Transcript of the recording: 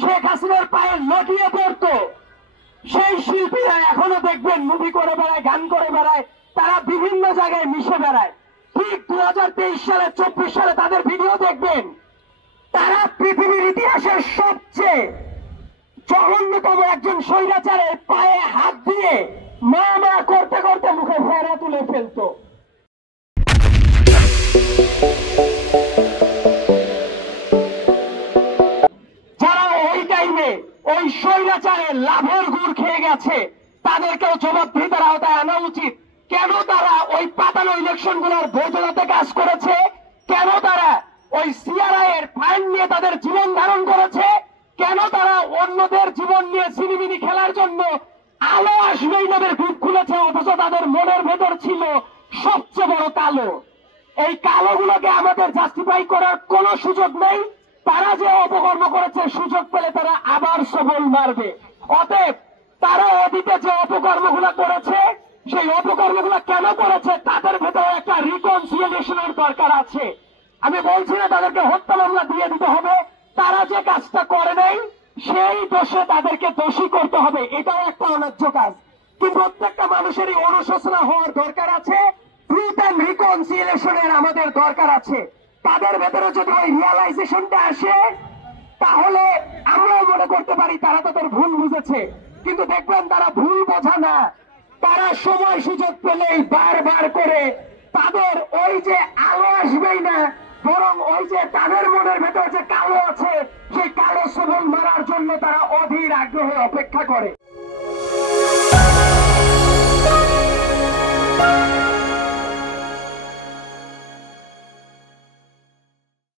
শেখ হাসিনার পায়ে লটিয়ে পড়তো, সেই শিল্পীরা এখনো দেখবেন মুভি করে বেড়ায়, গান করে বেড়ায়, তারা বিভিন্ন জায়গায় মিশে বেড়ায়। ঠিক 2023 সালে 24 সালে তাদের ভিডিও দেখবেন, তারা পৃথিবীর ইতিহাসের সবচেয়ে জঘন্যতম একজন স্বৈরাচারের পায়ে হাত দিয়ে মা মা করতে করতে মুখে ফেরা তুলে ফেলতো। যারা ওই টাইমে ওই স্বৈরাচারের লাভের গুড় খেয়ে গেছে, তাদেরকেও জবাবদিহিতার আওতায় আনা উচিত। কেন তারা ওই পাতানো ইলেকশন গুলোর বৈধতাতে কাজ করেছে, কেন তারা ওই সিআরআই এর ফাইন নিয়ে তাদের জীবন ধারণ করেছে, কেন তারা অন্যদের জীবন নিয়ে সিনেমিনি খেলার জন্য আলো আসবেই তাদের গ্রুপ খুলেছে, অথচ তাদের মনের ভেতর ছিল সবচেয়ে বড় কালো। এই কালোগুলোকে আমাদের জাস্টিফাই করার কোন সুযোগ নেই। তারা যে অপকর্ম করেছে, সুযোগ পেলে তারা আবার সবল মারবে। অতএব তারা অতীতে যে অপকর্মগুলো করেছে, সেই অপকর্মগুলো কেন করেছে তাদের ভেতরে একটা রিকনসিলিয়েশনের দরকার আছে। আমি বলছি না তাদেরকে হত্যা মামলা দিয়ে দিতে হবে, তারা যে কাজটা করে নাই সেই দোষে তাদেরকে দোষী করতে হবে, এটাও একটা অন্যায্য কাজ। কিন্তু প্রত্যেকটা মানুষেরই অনুশোচনা হওয়ার দরকার আছে, ট্রুথ এন্ড রিকনসিলিয়েশনের আমাদের দরকার আছে। তাদের ভেতরে যদি ওই রিয়ালাইজেশনটা আসে, তাহলে আমরাও মনে করতে পারি তারা তাদের ভুল বুঝেছে। কিন্তু দেখবেন তারা ভুল বোঝা না, তারা সময় সুযোগ পেলেই বারবার করে তাদের ওই যে আলো আসবেই না, বরং ওই যে তাদের মনের ভেতর যে কালো আছে, সেই কালো সবল মারার জন্য তারা অধীর আগ্রহে অপেক্ষা করে।